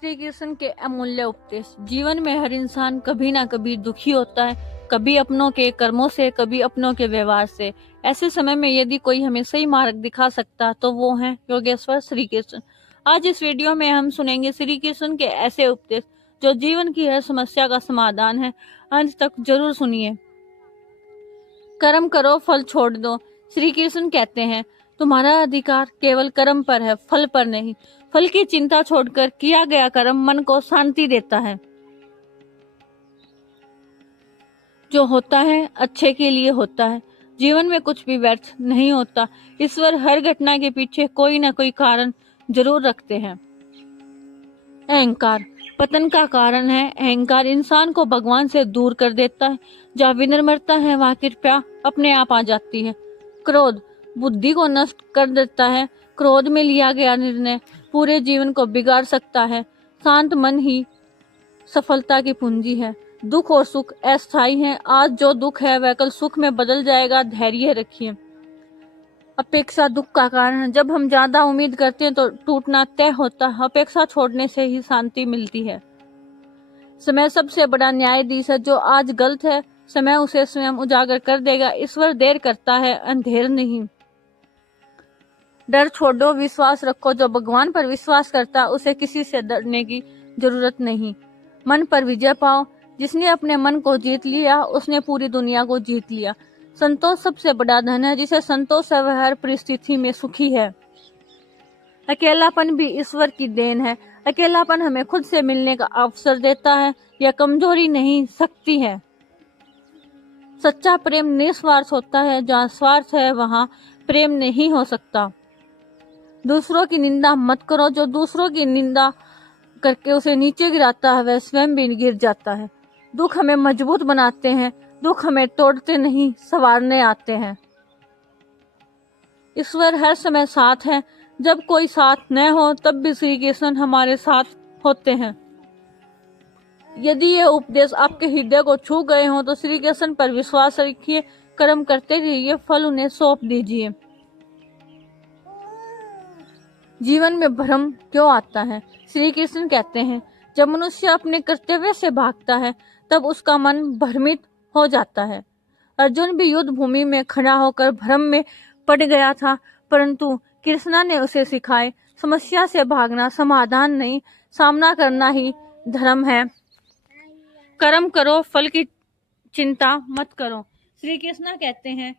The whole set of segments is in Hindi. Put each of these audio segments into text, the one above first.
श्री कृष्ण के अमूल्य उपदेश। जीवन में हर इंसान कभी ना कभी दुखी होता है, कभी अपनों के कर्मों से, कभी अपनों के व्यवहार से। ऐसे समय में यदि कोई हमें सही मार्ग दिखा सकता तो वो है योगेश्वर श्री कृष्ण। आज इस वीडियो में हम सुनेंगे श्री कृष्ण के ऐसे उपदेश जो जीवन की हर समस्या का समाधान है। अंत तक जरूर सुनिए। कर्म करो, फल छोड़ दो। श्री कृष्ण कहते हैं, तुम्हारा अधिकार केवल कर्म पर है, फल पर नहीं। फल की चिंता छोड़कर किया गया कर्म मन को शांति देता है। जो होता है अच्छे के लिए होता है। जीवन में कुछ भी व्यर्थ नहीं होता। ईश्वर हर घटना के पीछे कोई ना कोई कारण जरूर रखते हैं। अहंकार पतन का कारण है। अहंकार इंसान को भगवान से दूर कर देता है। जहाँ विनम्रता है वहाँ कृपा अपने आप आ जाती है। क्रोध बुद्धि को नष्ट कर देता है। क्रोध में लिया गया निर्णय पूरे जीवन को बिगाड़ सकता है। शांत मन ही सफलता की पूंजी है। दुख और सुख अस्थायी हैं। आज जो दुख है वह कल सुख में बदल जाएगा। धैर्य रखिए। अपेक्षा दुख का कारण है। जब हम ज्यादा उम्मीद करते हैं तो टूटना तय होता है। अपेक्षा छोड़ने से ही शांति मिलती है। समय सबसे बड़ा न्यायाधीश है। जो आज गलत है समय उसे स्वयं उजागर कर देगा। ईश्वर देर करता है, अंधेर नहीं। डर छोड़ो, विश्वास रखो। जो भगवान पर विश्वास करता उसे किसी से डरने की जरूरत नहीं। मन पर विजय पाओ। जिसने अपने मन को जीत लिया उसने पूरी दुनिया को जीत लिया। संतोष सबसे बड़ा धन है। जिसे संतोष है वह हर परिस्थिति में सुखी है। अकेलापन भी ईश्वर की देन है। अकेलापन हमें खुद से मिलने का अवसर देता है। यह कमजोरी नहीं, शक्ति है। सच्चा प्रेम निस्वार्थ होता है। जहाँ स्वार्थ है वहाँ प्रेम नहीं हो सकता। दूसरों की निंदा मत करो। जो दूसरों की निंदा करके उसे नीचे गिराता है वह स्वयं भी गिर जाता है। दुख हमें मजबूत बनाते हैं। दुख हमें तोड़ते नहीं, संवारने आते हैं। ईश्वर हर समय साथ है। जब कोई साथ न हो तब भी श्री कृष्ण हमारे साथ होते हैं। यदि ये उपदेश आपके हृदय को छू गए हों तो श्री कृष्ण पर विश्वास रखिए, कर्म करते रहिए, फल उन्हें सौंप दीजिए। जीवन में भ्रम क्यों आता है? श्री कृष्ण कहते हैं, जब मनुष्य अपने कर्तव्य से भागता है तब उसका मन भ्रमित हो जाता है। अर्जुन भी युद्ध भूमि में खड़ा होकर भ्रम में पड़ गया था, परंतु कृष्णा ने उसे सिखाए, समस्या से भागना समाधान नहीं, सामना करना ही धर्म है। कर्म करो, फल की चिंता मत करो। श्री कृष्ण कहते हैं,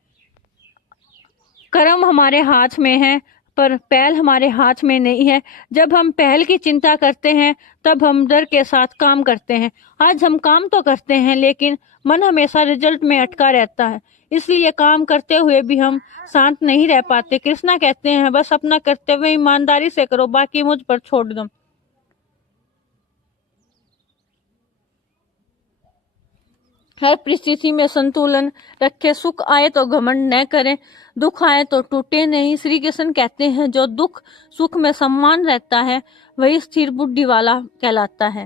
कर्म हमारे हाथ में है पर पहल हमारे हाथ में नहीं है। जब हम पहल की चिंता करते हैं तब हम डर के साथ काम करते हैं। आज हम काम तो करते हैं लेकिन मन हमेशा रिजल्ट में अटका रहता है। इसलिए काम करते हुए भी हम शांत नहीं रह पाते। कृष्णा कहते हैं, बस अपना कर्तव्य ईमानदारी से करो, बाकी मुझ पर छोड़ दो। हर परिस्थिति में संतुलन रखें। सुख आए तो घमंड न करें, दुख आए तो टूटे नहीं। श्री कृष्ण कहते हैं, जो दुख सुख में सम्मान रहता है वही स्थिर बुद्धि वाला कहलाता है।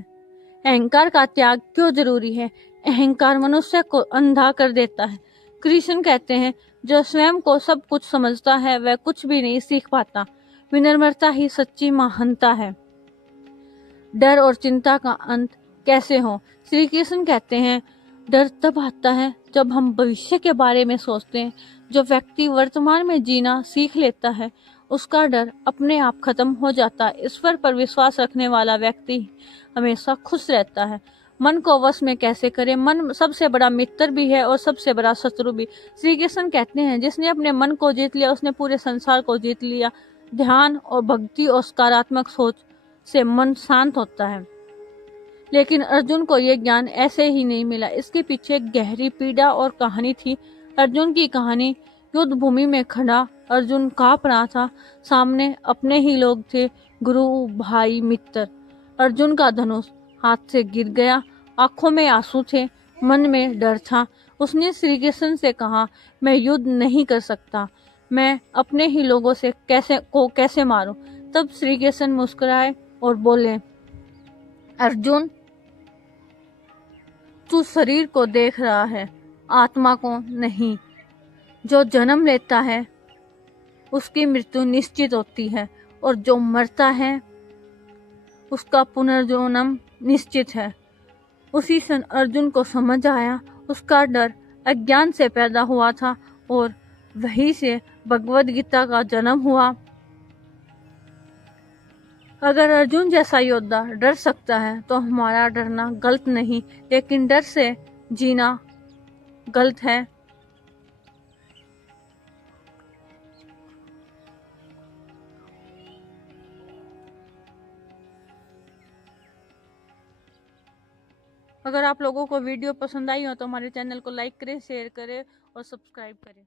अहंकार का त्याग क्यों जरूरी है? अहंकार मनुष्य को अंधा कर देता है। कृष्ण कहते हैं, जो स्वयं को सब कुछ समझता है वह कुछ भी नहीं सीख पाता। विनम्रता ही सच्ची महानता है। डर और चिंता का अंत कैसे हो? श्री कृष्ण कहते हैं, डर तब आता है जब हम भविष्य के बारे में सोचते हैं। जो व्यक्ति वर्तमान में जीना सीख लेता है उसका डर अपने आप खत्म हो जाता है। ईश्वर पर विश्वास रखने वाला व्यक्ति हमेशा खुश रहता है। मन को वश में कैसे करें? मन सबसे बड़ा मित्र भी है और सबसे बड़ा शत्रु भी। श्री कृष्ण कहते हैं, जिसने अपने मन को जीत लिया उसने पूरे संसार को जीत लिया। ध्यान और भक्ति और सकारात्मक सोच से मन शांत होता है। लेकिन अर्जुन को यह ज्ञान ऐसे ही नहीं मिला। इसके पीछे एक गहरी पीड़ा और कहानी थी। अर्जुन की कहानी, युद्ध भूमि में खड़ा अर्जुन कांप रहा था। सामने अपने ही लोग थे, गुरु, भाई, मित्र। अर्जुन का धनुष हाथ से गिर गया। आंखों में आंसू थे, मन में डर था। उसने श्री कृष्ण से कहा, मैं युद्ध नहीं कर सकता, मैं अपने ही लोगों से कैसे मारूं? तब श्री कृष्ण मुस्कुराए और बोले, अर्जुन, तू शरीर को देख रहा है, आत्मा को नहीं। जो जन्म लेता है उसकी मृत्यु निश्चित होती है और जो मरता है उसका पुनर्जन्म निश्चित है। उसी क्षण अर्जुन को समझ आया उसका डर अज्ञान से पैदा हुआ था और वहीं से भगवद गीता का जन्म हुआ। अगर अर्जुन जैसा योद्धा डर सकता है तो हमारा डरना गलत नहीं, लेकिन डर से जीना गलत है। अगर आप लोगों को वीडियो पसंद आई हो तो हमारे चैनल को लाइक करें, शेयर करें और सब्सक्राइब करें।